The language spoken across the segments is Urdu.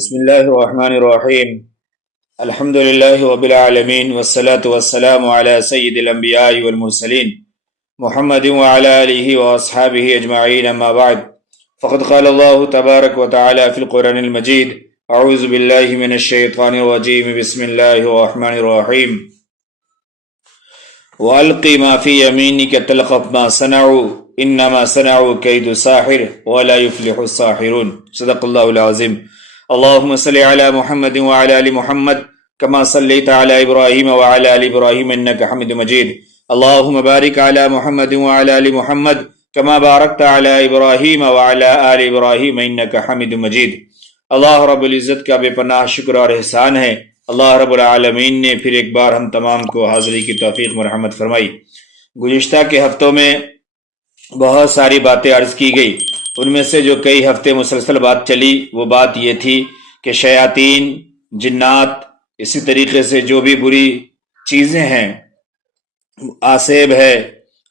بسم الله الرحمن الرحيم. الحمد لله رب العالمين والصلاة والسلام على سيد الأنبياء والمرسلين محمد وعلى آله وأصحابه أجمعين. أما بعد، فقد قال الله تبارك وتعالى في القرآن المجيد: أعوذ بالله من الشيطان الرجيم، بسم الله الرحمن الرحيم. وَأَلْقِ مَا فِي يَمِينِكَ تَلْقَفْ مَا صَنَعُوا إِنَّمَا صَنَعُوا كَيْدُ سَاحِرٍ وَلَا يُفْلِحُ السَّاحِرُونَ. صدق الله العظيم. اللهم صل على محمد وعلى آل محمد كما صليت على إبراهيم وعلى آل إبراهيم إنك حميد مجيد. اللهم بارك على محمد وعلى آل محمد كما باركت على إبراهيم وعلى آل إبراهيم إنك حميد مجيد. اللہ رب العزت کا بے پناہ شکر اور احسان ہے. اللہ رب العالمین نے پھر ایک بار ہم تمام کو حاضری کی توفیق مرحمت فرمائی. گزشتہ کے ہفتوں میں بہت ساری باتیں عرض کی گئی. ان میں سے جو کئی ہفتے مسلسل بات چلی وہ بات یہ تھی کہ شیاطین، جنات، اسی طریقے سے جو بھی بری چیزیں ہیں، آسیب ہے،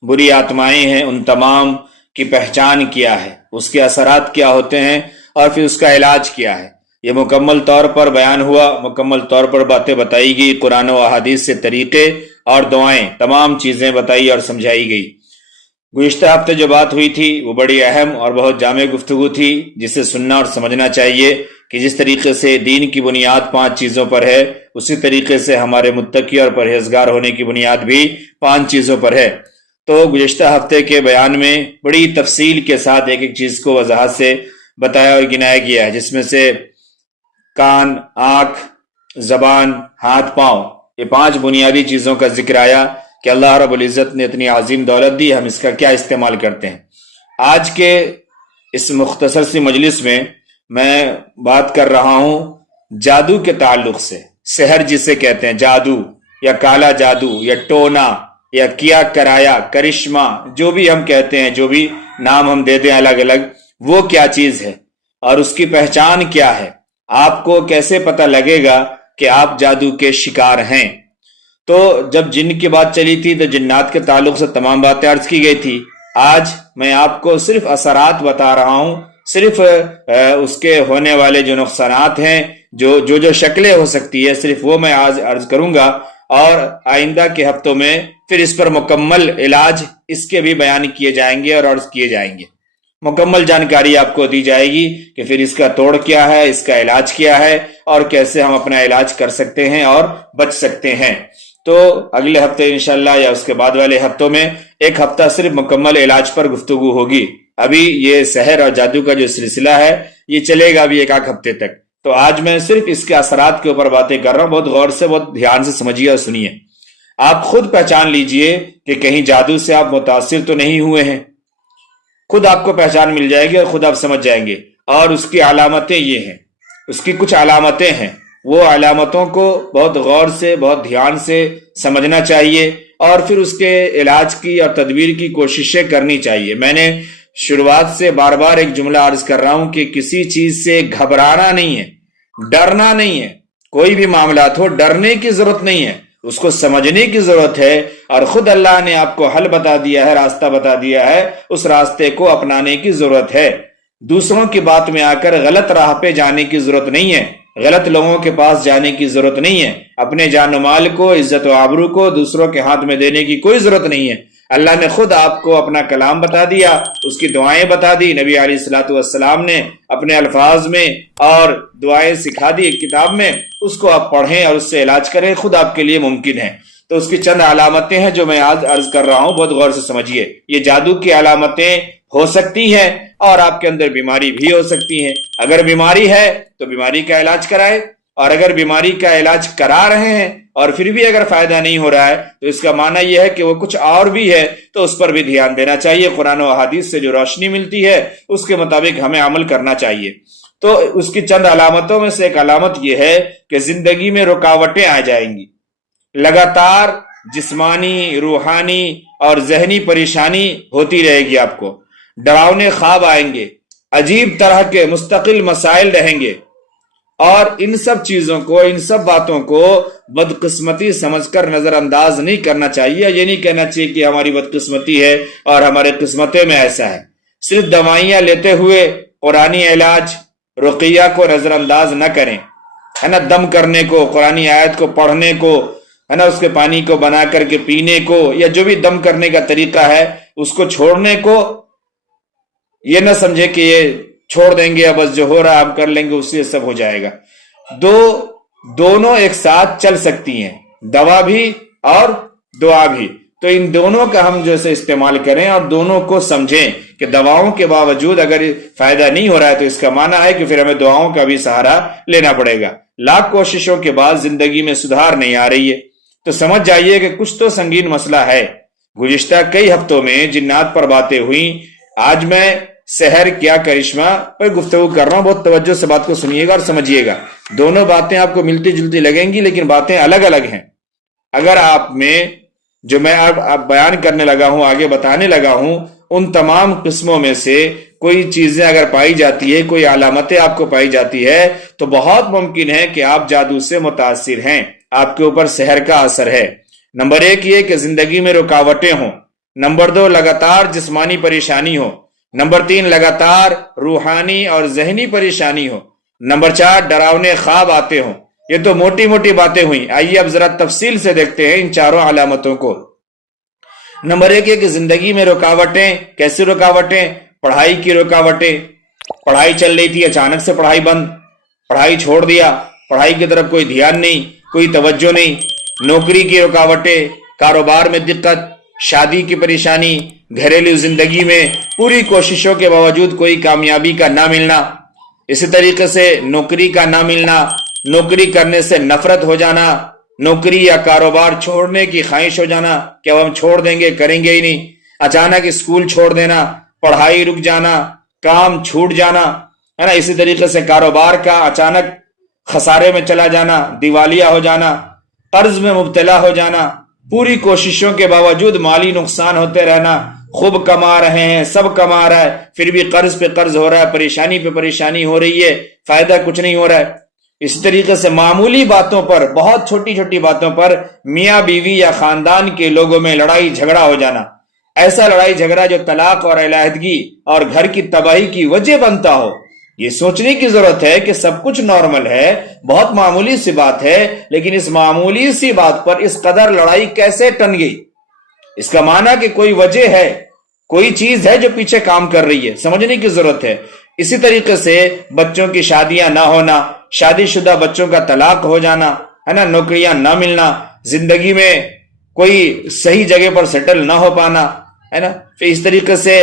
بری آتمائیں ہیں، ان تمام کی پہچان کیا ہے، اس کے اثرات کیا ہوتے ہیں اور پھر اس کا علاج کیا ہے. یہ مکمل طور پر بیان ہوا، مکمل طور پر باتیں بتائی گئی. قرآن و احادیث سے طریقے اور دعائیں، تمام چیزیں بتائی اور سمجھائی گئی. گزشتہ ہفتے جو بات ہوئی تھی وہ بڑی اہم اور بہت جامع گفتگو تھی، جسے سننا اور سمجھنا چاہیے کہ جس طریقے سے دین کی بنیاد 5 چیزوں پر ہے، اسی طریقے سے ہمارے متقی اور پرہیزگار ہونے کی بنیاد بھی 5 چیزوں پر ہے. تو گزشتہ ہفتے کے بیان میں بڑی تفصیل کے ساتھ ایک ایک چیز کو وضاحت سے بتایا اور گنایا گیا ہے، جس میں سے کان، آنکھ، زبان، ہاتھ، پاؤں، یہ 5 بنیادی چیزوں کا ذکر آیا کہ اللہ رب العزت نے اتنی عظیم دولت دی، ہم اس کا کیا استعمال کرتے ہیں. آج کے اس مختصر سی مجلس میں بات کر رہا ہوں جادو کے تعلق سے. سحر جسے کہتے ہیں، جادو یا کالا جادو یا ٹونا یا کیا کرایا، کرشمہ، جو بھی ہم کہتے ہیں، جو بھی نام ہم دیتے ہیں الگ الگ، وہ کیا چیز ہے اور اس کی پہچان کیا ہے. آپ کو کیسے پتہ لگے گا کہ آپ جادو کے شکار ہیں. تو جب جن کی بات چلی تھی تو جنات کے تعلق سے تمام باتیں عرض کی گئی تھی. آج میں آپ کو صرف اثرات بتا رہا ہوں، صرف اس کے ہونے والے جو نقصانات ہیں، جو شکلیں ہو سکتی ہے، صرف وہ میں آج عرض کروں گا. اور آئندہ کے ہفتوں میں پھر اس پر مکمل علاج اس کے بھی بیان کیے جائیں گے اور عرض کیے جائیں گے. مکمل جانکاری آپ کو دی جائے گی کہ پھر اس کا توڑ کیا ہے، اس کا علاج کیا ہے اور کیسے ہم اپنا علاج کر سکتے ہیں اور بچ سکتے ہیں. تو اگلے ہفتے انشاءاللہ یا اس کے بعد والے ہفتوں میں ایک ہفتہ صرف مکمل علاج پر گفتگو ہوگی. ابھی یہ سحر اور جادو کا جو سلسلہ ہے یہ چلے گا ابھی 1 ہفتے تک. تو آج میں صرف اس کے اثرات کے اوپر باتیں کر رہا ہوں. بہت غور سے، بہت دھیان سے سمجھیے اور سنیے. آپ خود پہچان لیجئے کہ کہیں جادو سے آپ متاثر تو نہیں ہوئے ہیں. خود آپ کو پہچان مل جائے گی اور خود آپ سمجھ جائیں گے. اور اس کی علامتیں یہ ہیں، اس کی کچھ علامتیں ہیں. وہ علامتوں کو بہت غور سے، بہت دھیان سے سمجھنا چاہیے اور پھر اس کے علاج کی اور تدبیر کی کوششیں کرنی چاہیے. میں نے شروعات سے بار بار ایک جملہ عرض کر رہا ہوں کہ کسی چیز سے گھبرانا نہیں ہے، ڈرنا نہیں ہے. کوئی بھی معاملات ہو، ڈرنے کی ضرورت نہیں ہے، اس کو سمجھنے کی ضرورت ہے. اور خود اللہ نے آپ کو حل بتا دیا ہے، راستہ بتا دیا ہے، اس راستے کو اپنانے کی ضرورت ہے. دوسروں کی بات میں آ کر غلط راہ پہ جانے کی ضرورت نہیں ہے، غلط لوگوں کے پاس جانے کی ضرورت نہیں ہے. اپنے جان و مال کو، عزت و آبرو کو دوسروں کے ہاتھ میں دینے کی کوئی ضرورت نہیں ہے. اللہ نے خود آپ کو اپنا کلام بتا دیا، اس کی دعائیں بتا دی. نبی علیہ الصلوۃ والسلام نے اپنے الفاظ میں اور دعائیں سکھا دی کتاب میں. اس کو آپ پڑھیں اور اس سے علاج کریں، خود آپ کے لیے ممکن ہے. تو اس کی چند علامتیں ہیں جو میں آج عرض کر رہا ہوں، بہت غور سے سمجھیے. یہ جادو کی علامتیں ہو سکتی ہیں اور آپ کے اندر بیماری بھی ہو سکتی ہیں. اگر بیماری ہے تو بیماری کا علاج کرائے، اور اگر بیماری کا علاج کرا رہے ہیں اور پھر بھی اگر فائدہ نہیں ہو رہا ہے تو اس کا معنی یہ ہے کہ وہ کچھ اور بھی ہے. تو اس پر بھی دھیان دینا چاہیے. قرآن و احادیث سے جو روشنی ملتی ہے اس کے مطابق ہمیں عمل کرنا چاہیے. تو اس کی چند علامتوں میں سے ایک علامت یہ ہے کہ زندگی میں رکاوٹیں آ جائیں گی. لگاتار جسمانی، روحانی اور ذہنی پریشانی ہوتی رہے گی. آپ کو ڈراؤنے خواب آئیں گے، عجیب طرح کے مستقل مسائل رہیں گے. اور ان سب چیزوں کو، ان سب باتوں کو بدقسمتی سمجھ کر نظر انداز نہیں کرنا چاہیے. یہ نہیں کہنا چاہیے کہ ہماری بدقسمتی ہے اور ہمارے قسمتیں میں ایسا ہے. صرف دوائیاں لیتے ہوئے قرآنی علاج، رقیہ کو نظر انداز نہ کریں، ہے نا، دم کرنے کو، قرآن آیت کو پڑھنے کو، ہے نا، اس کے پانی کو بنا کر کے پینے کو، یا جو بھی دم کرنے کا طریقہ ہے اس کو چھوڑنے کو یہ نہ سمجھے کہ یہ چھوڑ دیں گے، اب بس جو ہو رہا ہم کر لیں گے اس سے سب ہو جائے گا۔ دونوں ایک ساتھ چل سکتی ہیں، دوا بھی اور دعا بھی، تو ان دونوں کا ہم جو ہے استعمال کریں اور دونوں کو سمجھیں کہ دواؤں کے باوجود اگر فائدہ نہیں ہو رہا ہے تو اس کا معنی ہے کہ پھر ہمیں دعاؤں کا بھی سہارا لینا پڑے گا۔ لاکھ کوششوں کے بعد زندگی میں سدھار نہیں آ رہی ہے تو سمجھ جائیے کہ کچھ تو سنگین مسئلہ ہے۔ گزشتہ کئی ہفتوں میں جنات پر باتیں ہوئیں، آج میں سحر کیا کرشمہ پر گفتگو کر رہا ہوں، بہت توجہ سے بات کو سنیے گا اور سمجھیے گا۔ دونوں باتیں آپ کو ملتی جلتی لگیں گی لیکن باتیں الگ الگ ہیں۔ اگر آپ میں جو میں اب بیان کرنے لگا ہوں، آگے بتانے لگا ہوں، ان تمام قسموں میں سے کوئی چیزیں اگر پائی جاتی ہے، کوئی علامتیں آپ کو پائی جاتی ہے تو بہت ممکن ہے کہ آپ جادو سے متاثر ہیں، آپ کے اوپر سحر کا اثر ہے۔ نمبر 1 یہ کہ زندگی میں رکاوٹیں ہوں، نمبر 2 لگاتار جسمانی پریشانی ہو، نمبر 3 لگاتار روحانی اور ذہنی پریشانی ہو، نمبر 4 ڈراونے خواب آتے ہوں۔ یہ تو موٹی موٹی باتیں ہوئیں، آئیے اب ذرا تفصیل سے دیکھتے ہیں ان چاروں علامتوں کو۔ نمبر 1 یہ کہ زندگی میں رکاوٹیں، کیسی رکاوٹیں؟ پڑھائی کی رکاوٹیں، پڑھائی چل رہی تھی اچانک سے پڑھائی بند، پڑھائی چھوڑ دیا، پڑھائی کی طرف کوئی دھیان نہیں، کوئی توجہ نہیں۔ نوکری کی رکاوٹیں، کاروبار میں دقت، شادی کی پریشانی، گھریلو زندگی میں پوری کوششوں کے باوجود کوئی کامیابی کا نہ ملنا، اسی طریقے سے نوکری کا نہ ملنا، نوکری کرنے سے نفرت ہو جانا، نوکری یا کاروبار چھوڑنے کی خواہش ہو جانا کہ اب ہم چھوڑ دیں گے، کریں گے ہی نہیں، اچانک اسکول چھوڑ دینا، پڑھائی رک جانا، کام چھوٹ جانا، ہے نا، اسی طریقے سے کاروبار کا اچانک خسارے میں چلا جانا، دیوالیہ ہو جانا، قرض میں مبتلا ہو جانا، پوری کوششوں کے باوجود مالی نقصان ہوتے رہنا، خوب کما رہے ہیں، سب کما رہا ہے، پھر بھی قرض پہ قرض ہو رہا ہے، پریشانی پہ پریشانی ہو رہی ہے، فائدہ کچھ نہیں ہو رہا ہے۔ اس طریقے سے معمولی باتوں پر، بہت چھوٹی چھوٹی باتوں پر میاں بیوی یا خاندان کے لوگوں میں لڑائی جھگڑا ہو جانا، ایسا لڑائی جھگڑا جو طلاق اور علیحدگی اور گھر کی تباہی کی وجہ بنتا ہو۔ یہ سوچنے کی ضرورت ہے کہ سب کچھ نارمل ہے، بہت معمولی سی بات ہے، لیکن اس معمولی سی بات پر اس قدر لڑائی کیسے ٹن گئی؟ اس کا معنی کہ کوئی وجہ ہے، کوئی چیز ہے جو پیچھے کام کر رہی ہے، سمجھنے کی ضرورت ہے۔ اسی طریقے سے بچوں کی شادیاں نہ ہونا، شادی شدہ بچوں کا طلاق ہو جانا، ہے نا، نوکریاں نہ ملنا، زندگی میں کوئی صحیح جگہ پر سیٹل نہ ہو پانا، ہے نا، پھر اس طریقے سے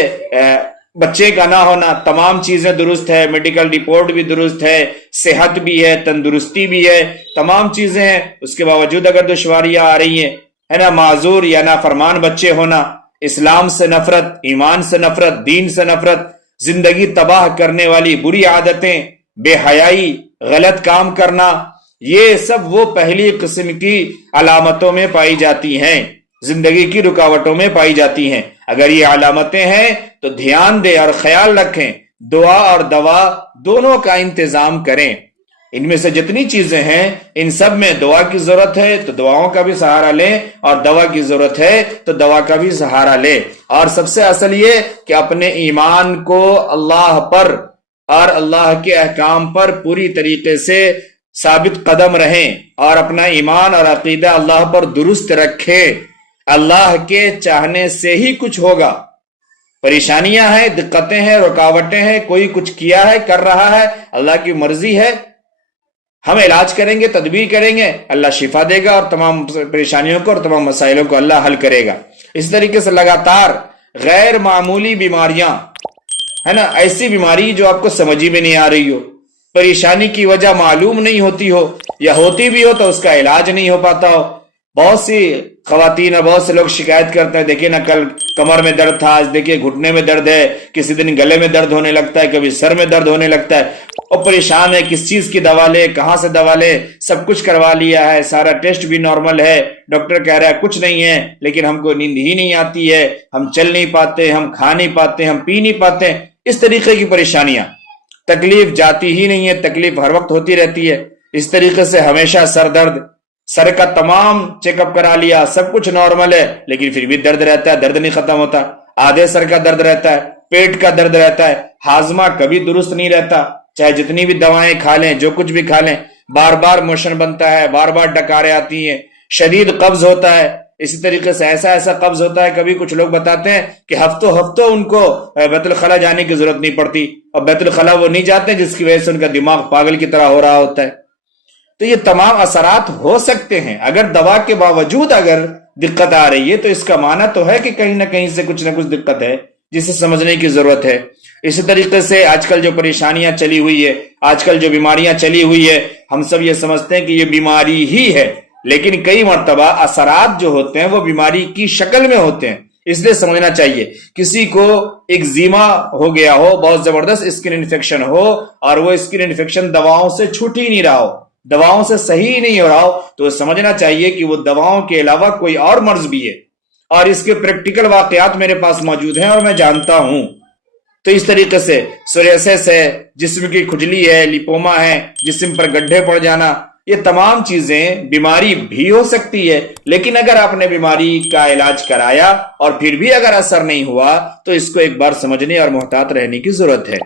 بچے کا نہ ہونا، تمام چیزیں درست ہے، میڈیکل رپورٹ بھی درست ہے، صحت بھی ہے، تندرستی بھی ہے، تمام چیزیں ہیں، اس کے باوجود اگر دشواریاں آ رہی ہیں، ہے نا، معذور یا نافرمان بچے ہونا، اسلام سے نفرت، ایمان سے نفرت، دین سے نفرت، زندگی تباہ کرنے والی بری عادتیں، بے حیائی، غلط کام کرنا، یہ سب وہ پہلی قسم کی علامتوں میں پائی جاتی ہیں، زندگی کی رکاوٹوں میں پائی جاتی ہیں۔ اگر یہ علامتیں ہیں تو دھیان دیں اور خیال رکھیں، دعا اور دوا دونوں کا انتظام کریں۔ ان میں سے جتنی چیزیں ہیں ان سب میں دعا کی ضرورت ہے تو دعاؤں کا بھی سہارا لیں، اور دوا کی ضرورت ہے تو دوا کا بھی سہارا لیں۔ اور سب سے اصل یہ کہ اپنے ایمان کو اللہ پر اور اللہ کے احکام پر پوری طریقے سے ثابت قدم رہیں، اور اپنا ایمان اور عقیدہ اللہ پر درست رکھیں۔ اللہ کے چاہنے سے ہی کچھ ہوگا۔ پریشانیاں ہیں، دقتیں ہیں، رکاوٹیں ہیں، کوئی کچھ کیا ہے، کر رہا ہے، اللہ کی مرضی ہے، ہم علاج کریں گے، تدبیر کریں گے، اللہ شفا دے گا، اور تمام پریشانیوں کو اور تمام مسائلوں کو اللہ حل کرے گا۔ اس طریقے سے لگاتار غیر معمولی بیماریاں، ہے نا، ایسی بیماری جو آپ کو سمجھ میں نہیں آ رہی ہو، پریشانی کی وجہ معلوم نہیں ہوتی ہو، یا ہوتی بھی ہو تو اس کا علاج نہیں ہو پاتا ہو۔ بہت سی خواتین اور بہت سے لوگ شکایت کرتے ہیں، دیکھیں نا، کل کمر میں درد تھا، آج دیکھیے گھٹنے میں درد ہے، کسی دن گلے میں درد ہونے لگتا ہے، کبھی سر میں درد ہونے لگتا ہے، اور پریشان ہے کس چیز کی دوا لے، کہاں سے دوا لے، سب کچھ کروا لیا ہے، سارا ٹیسٹ بھی نارمل ہے، ڈاکٹر کہہ رہا ہے کچھ نہیں ہے، لیکن ہم کو نیند ہی نہیں آتی ہے، ہم چل نہیں پاتے، ہم کھا نہیں پاتے، ہم پی نہیں پاتے، اس طریقے کی پریشانیاں، تکلیف جاتی ہی نہیں ہے، تکلیف ہر وقت ہوتی رہتی ہے۔ اس طریقے سے ہمیشہ سر درد، سر کا تمام چیک اپ کرا لیا، سب کچھ نارمل ہے، لیکن پھر بھی درد رہتا ہے، درد نہیں ختم ہوتا، آدھے سر کا درد رہتا ہے، پیٹ کا درد رہتا ہے، ہاضمہ کبھی درست نہیں رہتا، چاہے جتنی بھی دوائیں کھا لیں، جو کچھ بھی کھا لیں، بار بار موشن بنتا ہے، بار بار ڈکاریں آتی ہیں، شدید قبض ہوتا ہے۔ اسی طریقے سے ایسا قبض ہوتا ہے، کبھی کچھ لوگ بتاتے ہیں کہ ہفتوں ان کو بیت الخلا جانے کی ضرورت نہیں پڑتی، اور بیت الخلا وہ نہیں جاتے جس کی وجہ سے ان کا دماغ پاگل کی طرح ہو رہا ہوتا ہے۔ تو یہ تمام اثرات ہو سکتے ہیں۔ اگر دوا کے باوجود اگر دقت آ رہی ہے تو اس کا معنی تو ہے کہ کہیں نہ کہیں سے کچھ نہ کچھ دقت ہے جسے سمجھنے کی ضرورت ہے۔ اسی طریقے سے آج کل جو پریشانیاں چلی ہوئی ہے، آج کل جو بیماریاں چلی ہوئی ہے، ہم سب یہ سمجھتے ہیں کہ یہ بیماری ہی ہے، لیکن کئی مرتبہ اثرات جو ہوتے ہیں وہ بیماری کی شکل میں ہوتے ہیں۔ اس لیے سمجھنا چاہیے، کسی کو ایگزیما ہو گیا ہو، بہت زبردست اسکن انفیکشن ہو، اور وہ اسکن انفیکشن دواؤں سے چھوٹ ہی نہیں رہا ہو، دواؤں سے صحیح نہیں ہو رہا ہو، تو سمجھنا چاہیے کہ وہ دواؤں کے علاوہ کوئی اور مرض بھی ہے، اور اس کے پریکٹیکل واقعات میرے پاس موجود ہیں اور میں جانتا ہوں۔ تو اس طریقے سے سوریاسس ہے، جسم کی کھجلی ہے، لیپوما ہے، جسم پر گڈھے پڑ جانا، یہ تمام چیزیں بیماری بھی ہو سکتی ہے، لیکن اگر آپ نے بیماری کا علاج کرایا اور پھر بھی اگر اثر نہیں ہوا تو اس کو ایک بار سمجھنے اور محتاط رہنے کی ضرورت ہے۔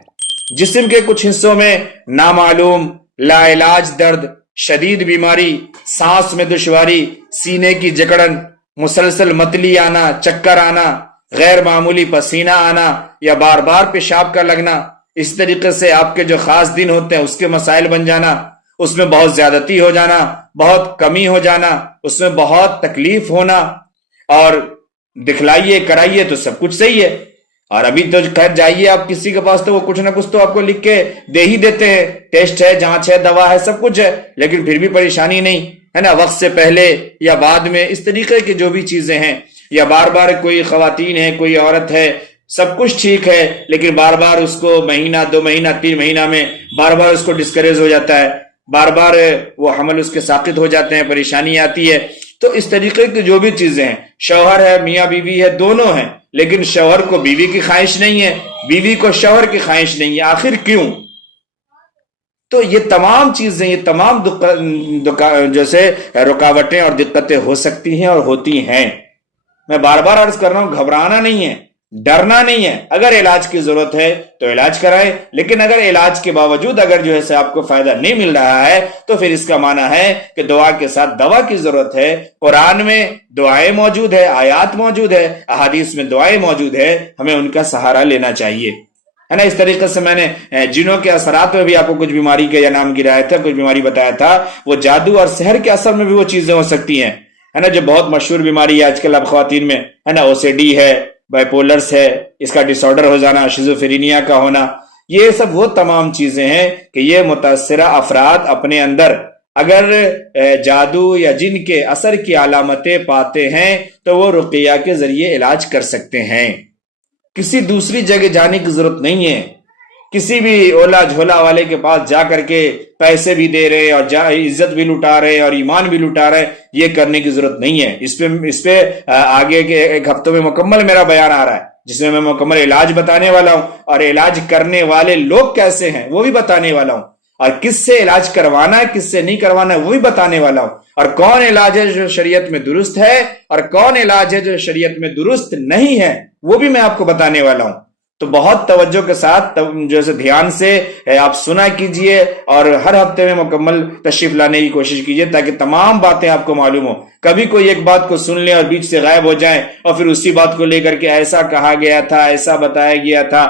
جسم کے کچھ حصوں میں نامعلوم لا علاج درد، شدید بیماری، سانس میں دشواری، سینے کی جکڑن، مسلسل متلی آنا، چکر آنا، غیر معمولی پسینہ آنا یا بار بار پیشاب کا لگنا، اس طریقے سے آپ کے جو خاص دن ہوتے ہیں اس کے مسائل بن جانا، اس میں بہت زیادتی ہو جانا، بہت کمی ہو جانا، اس میں بہت تکلیف ہونا، اور دکھلائیے کرائیے تو سب کچھ صحیح ہے، اور ابھی تو خیر جائیے آپ کسی کے پاس تو وہ کچھ نہ کچھ تو آپ کو لکھ کے دے ہی دیتے ہیں، ٹیسٹ ہے، جانچ ہے، دوا ہے، سب کچھ ہے، لیکن پھر بھی پریشانی نہیں ہے نا، وقت سے پہلے یا بعد میں، اس طریقے کی جو بھی چیزیں ہیں، یا بار بار کوئی خواتین ہے، کوئی عورت ہے، سب کچھ ٹھیک ہے لیکن بار بار اس کو مہینہ، 2 مہینہ، 3 مہینہ میں بار بار اس کو ڈسکریج ہو جاتا ہے، بار بار وہ حمل اس کے ساقط ہو جاتے ہیں، پریشانی آتی ہے۔ تو اس طریقے کی جو بھی چیزیں ہیں، شوہر ہے، میاں بیوی ہے، دونوں ہیں، لیکن شوہر کو بیوی کی خواہش نہیں ہے، بیوی کو شوہر کی خواہش نہیں ہے، آخر کیوں؟ تو یہ تمام چیزیں، یہ تمام جیسے رکاوٹیں اور دقتیں ہو سکتی ہیں اور ہوتی ہیں۔ میں بار بار عرض کر رہا ہوں، گھبرانا نہیں ہے، ڈرنا نہیں ہے، اگر علاج کی ضرورت ہے تو علاج کرائیں، لیکن اگر علاج کے باوجود اگر جو ہے آپ کو فائدہ نہیں مل رہا ہے تو پھر اس کا معنی ہے کہ دعا کے ساتھ دوا کی ضرورت ہے۔ قرآن میں دعائیں موجود ہے، آیات موجود ہے، احادیث میں دعائیں موجود ہے، ہمیں ان کا سہارا لینا چاہیے، ہے نا۔ اس طریقے سے میں نے جنوں کے اثرات میں بھی آپ کو کچھ بیماری کے نام گرایا تھا، کچھ بیماری بتایا تھا، وہ جادو اور سحر کے اثر میں بھی وہ چیزیں ہو سکتی ہیں، ہے نا، جو بہت مشہور بیماری ہے آج کل اب خواتین میں، ہے نا، OCD ہے، بائیپولرس ہے، اس کا ڈس آرڈر ہو جانا، شیزوفرینیا کا ہونا، یہ سب وہ تمام چیزیں ہیں کہ یہ متاثرہ افراد اپنے اندر اگر جادو یا جن کے اثر کی علامتیں پاتے ہیں تو وہ رقیہ کے ذریعے علاج کر سکتے ہیں، کسی دوسری جگہ جانے کی ضرورت نہیں ہے، کسی بھی اولا جھولا والے کے پاس جا کر کے پیسے بھی دے رہے اور عزت بھی لٹا رہے اور ایمان بھی لٹا رہے، یہ کرنے کی ضرورت نہیں ہے۔ اس پہ آگے کے ایک ہفتوں میں مکمل میرا بیان آ رہا ہے، جس میں مکمل علاج بتانے والا ہوں، اور علاج کرنے والے لوگ کیسے ہیں وہ بھی بتانے والا ہوں، اور کس سے علاج کروانا ہے کس سے نہیں کروانا ہے وہ بھی بتانے والا ہوں، اور کون علاج ہے جو شریعت میں درست ہے اور کون علاج ہے جو شریعت میں درست نہیں ہے وہ بھی میں آپ کو بتانے والا ہوں۔ تو بہت توجہ کے ساتھ جو ہے دھیان سے آپ سنا کیجئے، اور ہر ہفتے میں مکمل تشریف لانے کی کوشش کیجئے تاکہ تمام باتیں آپ کو معلوم ہو۔ کبھی کوئی ایک بات کو سن لیں اور بیچ سے غائب ہو جائیں اور پھر اسی بات کو لے کر کے ایسا کہا گیا تھا، ایسا بتایا گیا تھا،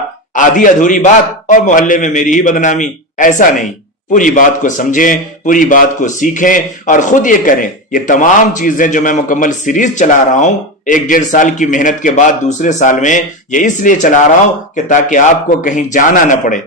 آدھی ادھوری بات اور محلے میں میری ہی بدنامی، ایسا نہیں۔ پوری بات کو سمجھیں، پوری بات کو سیکھیں اور خود یہ کریں۔ یہ تمام چیزیں جو میں مکمل سیریز چلا رہا ہوں 1-1.5 سال کی محنت کے بعد دوسرے سال میں، یہ اس لیے چلا رہا ہوں کہ تاکہ آپ کو کہیں جانا نہ پڑے،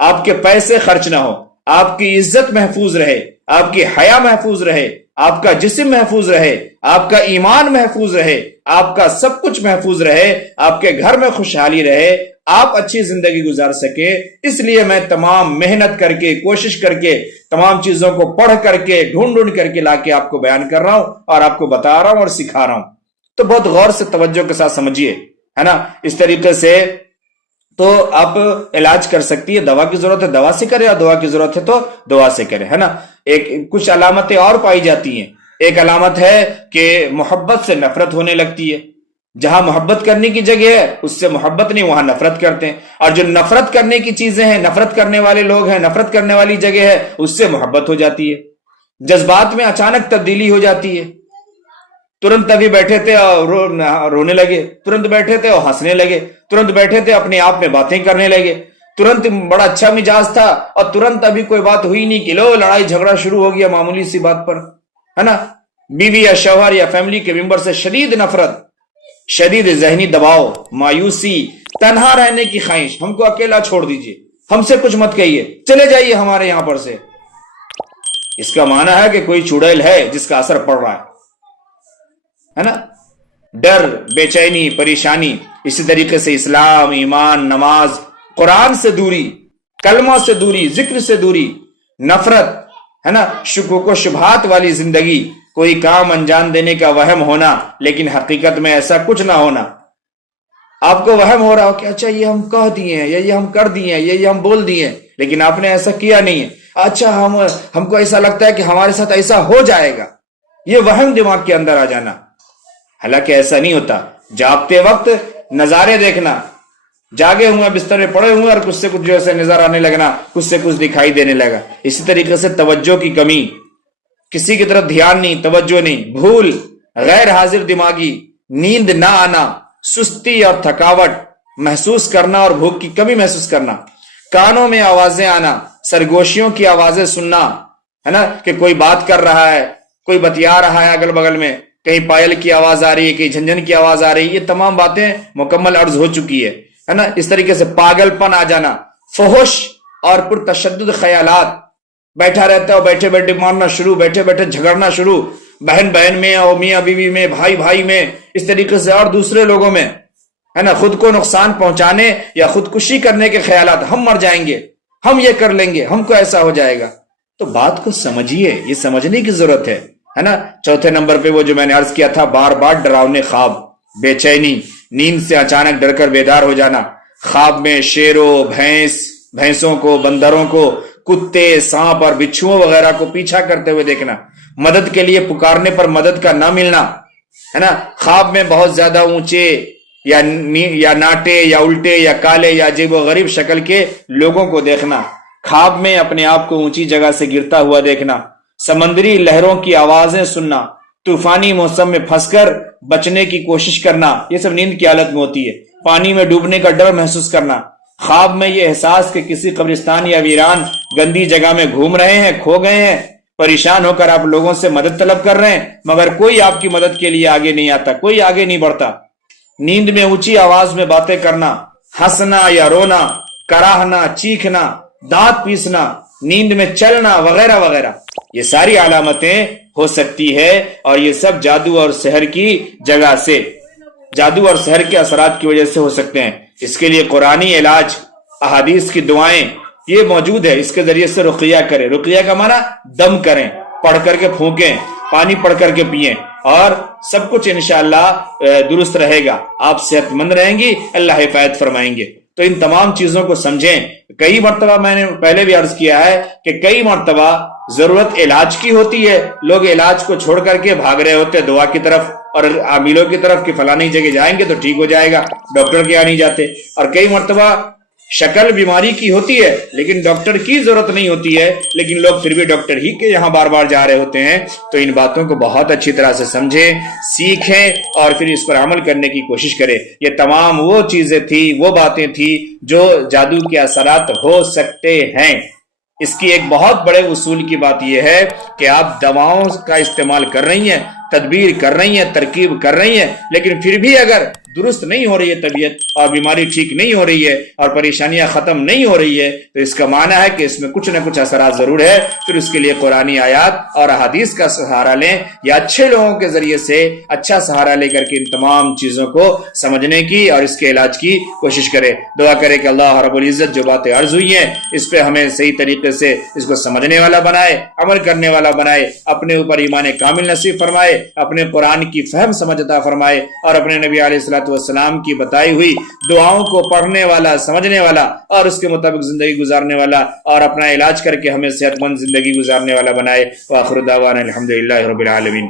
آپ کے پیسے خرچ نہ ہو، آپ کی عزت محفوظ رہے، آپ کی حیا محفوظ رہے، آپ کا جسم محفوظ رہے، آپ کا ایمان محفوظ رہے، آپ کا سب کچھ محفوظ رہے، آپ کے گھر میں خوشحالی رہے، آپ اچھی زندگی گزار سکے۔ اس لیے میں تمام محنت کر کے، کوشش کر کے، تمام چیزوں کو پڑھ کر کے، ڈھونڈ کر کے لا کے آپ کو بیان کر رہا ہوں اور آپ کو بتا رہا ہوں اور سکھا رہا ہوں۔ تو بہت غور سے توجہ کے ساتھ سمجھیے، ہے نا۔ اس طریقے سے تو آپ علاج کر سکتی ہے، دوا کی ضرورت ہے دوا سے کرے، اور دوا کی ضرورت ہے تو دعا سے کرے، ہے نا۔ کچھ علامتیں اور پائی جاتی ہیں۔ ایک علامت ہے کہ محبت سے نفرت ہونے لگتی ہے، جہاں محبت کرنے کی جگہ ہے اس سے محبت نہیں، وہاں نفرت کرتے ہیں، اور جو نفرت کرنے کی چیزیں ہیں، نفرت کرنے والے لوگ ہیں، نفرت کرنے والی جگہ ہے، اس سے محبت ہو جاتی ہے، جذبات میں اچانک تبدیلی ہو جاتی ہے۔ ترنت ابھی بیٹھے تھے اور رونے لگے، ترنت بیٹھے تھے اور ہنسنے لگے، ترنت بیٹھے تھے اپنے آپ میں باتیں کرنے لگے، ترنت بڑا اچھا مزاج تھا اور ترنت ابھی کوئی بات ہوئی نہیں کہ لو لڑائی جھگڑا شروع ہو گیا معمولی سی بات پر، ہے نا؟ بیوی یا شوہر یا فیملی کے ممبر سے شدید نفرت، شدید ذہنی دباؤ، مایوسی، تنہا رہنے کی خواہش، ہم کو اکیلا چھوڑ دیجئے، ہم سے کچھ مت کہیے، چلے جائیے ہمارے یہاں پر سے۔ اس کا معنی ہے کہ کوئی چڑیل ہے جس کا اثر پڑ رہا ہے نا؟ ڈر، بے چینی، پریشانی۔ اسی طریقے سے اسلام، ایمان، نماز، قرآن سے دوری، کلمہ سے دوری، ذکر سے دوری، نفرت، ہے نا؟ شکوک و شبہات والی زندگی، کوئی کام انجام دینے کا وہم ہونا لیکن حقیقت میں ایسا کچھ نہ ہونا۔ آپ کو وہم ہو رہا ہو کہ اچھا یہ ہم کہہ دیے ہیں، یا یہ ہم کر دیے ہیں، یہ ہم بول دیے ہیں، لیکن آپ نے ایسا کیا نہیں ہے۔ اچھا ہم کو ایسا لگتا ہے کہ ہمارے ساتھ ایسا ہو جائے گا، یہ وہم دماغ کے اندر آ جانا، حالانکہ ایسا نہیں ہوتا۔ جاگتے وقت نظارے دیکھنا، جاگے ہوئے بستر میں پڑے ہوئے اور کچھ سے کچھ جو ایسے نظر آنے لگنا، کچھ سے کچھ دکھائی دینے لگا۔ اسی طریقے سے توجہ کی کمی، کسی کی طرف دھیان نہیں، توجہ نہیں، بھول، غیر حاضر دماغی، نیند نہ آنا، سستی اور تھکاوٹ محسوس کرنا اور بھوک کی کمی محسوس کرنا، کانوں میں آوازیں آنا، سرگوشیوں کی آوازیں سننا، ہے نا؟ کہ کوئی بات کر رہا ہے، کوئی بتیا رہا ہے اگل بغل میں، کہیں پائل کی آواز آ رہی ہے، کہیں جھنجھن کی آواز آ رہی ہے، یہ تمام باتیں مکمل عرض ہو چکی ہے نا؟ اس طریقے سے پاگل پن آ جانا، فحش اور پرتشدد خیالات، بیٹھا رہتا ہے اور بیٹھے بیٹھے مارنا شروع، بیٹھے بیٹھے جھگڑنا شروع، بہن بہن میں اور میاں بیوی میں، بھائی بھائی میں، اس طریقے سے اور دوسرے لوگوں میں، ہے نا؟ خود کو نقصان پہنچانے یا خودکشی کرنے کے خیالات، ہم مر جائیں گے، ہم یہ کر لیں گے، ہم کو ایسا ہو جائے گا۔ تو بات کو سمجھیے، یہ سمجھنے کی ضرورت ہے نا؟ چوتھے نمبر پہ وہ جو میں نے عرض کیا تھا، بار بار ڈراؤنے خواب، بے چینی، نیند سے اچانک ڈر کر بیدار ہو جانا، خواب میں شیروں، بھینسوں کو، بندروں کو، کتے، سانپ اور بچھوؤں وغیرہ کو پیچھا کرتے ہوئے دیکھنا، مدد کے لیے پکارنے پر مدد کا نہ ملنا، ہے نا؟ خواب میں بہت زیادہ اونچے یا ناٹے یا الٹے یا کالے یا عجیب و غریب شکل کے لوگوں کو دیکھنا، خواب میں اپنے آپ کو اونچی جگہ سے گرتا ہوا دیکھنا، سمندری لہروں کی آوازیں سننا، طوفانی موسم میں پھنس کر بچنے کی کوشش کرنا، یہ سب نیند کی حالت میں ہوتی ہے، پانی میں ڈوبنے کا ڈر محسوس کرنا، خواب میں یہ احساس کہ کسی قبرستان یا ویران گندی جگہ میں گھوم رہے ہیں، کھو گئے ہیں، پریشان ہو کر آپ لوگوں سے مدد طلب کر رہے ہیں مگر کوئی آپ کی مدد کے لیے آگے نہیں آتا، کوئی آگے نہیں بڑھتا، نیند میں اونچی آواز میں باتیں کرنا، ہنسنا یا رونا، کراہنا، چیخنا، دانت پیسنا، نیند میں چلنا وغیرہ وغیرہ، یہ ساری علامتیں ہو سکتی ہے، اور یہ سب جادو اور سحر کی جگہ سے، جادو اور سحر کے اثرات کی وجہ سے ہو سکتے ہیں۔ اس کے لیے قرآنی علاج، احادیث کی دعائیں یہ موجود ہے، اس کے ذریعے سے رقیہ کریں۔ رقیہ کا معنی دم کریں، پڑھ کر کے پھونکیں، پانی پڑھ کر کے پئیں، اور سب کچھ انشاءاللہ درست رہے گا، آپ صحت مند رہیں گی، اللہ حفاظت فرمائیں گے۔ تو ان تمام چیزوں کو سمجھیں۔ کئی مرتبہ میں نے پہلے بھی عرض کیا ہے کہ کئی مرتبہ ضرورت علاج کی ہوتی ہے، لوگ علاج کو چھوڑ کر کے بھاگ رہے ہوتے دعا کی طرف اور عاملوں کی طرف کہ فلانی جگہ جائیں گے تو ٹھیک ہو جائے گا، ڈاکٹر کے یہاں نہیں جاتے۔ اور کئی مرتبہ شکل بیماری کی ہوتی ہے لیکن ڈاکٹر کی ضرورت نہیں ہوتی ہے، لیکن لوگ پھر بھی ڈاکٹر ہی کے یہاں بار بار جا رہے ہوتے ہیں۔ تو ان باتوں کو بہت اچھی طرح سے سمجھیں، سیکھیں اور پھر اس پر عمل کرنے کی کوشش کریں۔ یہ تمام وہ چیزیں تھی، وہ باتیں تھی جو جادو کے اثرات ہو سکتے ہیں۔ اس کی ایک بہت بڑے اصول کی بات یہ ہے کہ آپ دواؤں کا استعمال کر رہی ہیں، تدبیر کر رہی ہیں، ترکیب کر رہی ہیں، لیکن پھر بھی اگر درست نہیں ہو رہی ہے طبیعت اور بیماری ٹھیک نہیں ہو رہی ہے اور پریشانیاں ختم نہیں ہو رہی ہے، تو اس کا معنی ہے کہ اس میں کچھ نہ کچھ اثرات ضرور ہے۔ پھر اس کے لیے قرآنی آیات اور احادیث کا سہارا لیں، یا اچھے لوگوں کے ذریعے سے اچھا سہارا لے کر کے ان تمام چیزوں کو سمجھنے کی اور اس کے علاج کی کوشش کرے۔ دعا کرے کہ اللہ رب العزت جو باتیں عرض ہوئی ہیں اس پہ ہمیں صحیح طریقے سے اس کو سمجھنے والا بنائے، عمل کرنے والا بنائے، اپنے اوپر ایمان کامل نصیب فرمائے، اپنے قرآن کی فہم سمجھ عطا فرمائے، اور اپنے نبی علیہ الصلوۃ والسلام کی بتائی ہوئی دعاؤں کو پڑھنے والا، سمجھنے والا اور اس کے مطابق زندگی گزارنے والا اور اپنا علاج کر کے ہمیں صحت مند زندگی گزارنے والا بنائے۔ وآخر دعوانا الحمدللہ رب العالمین۔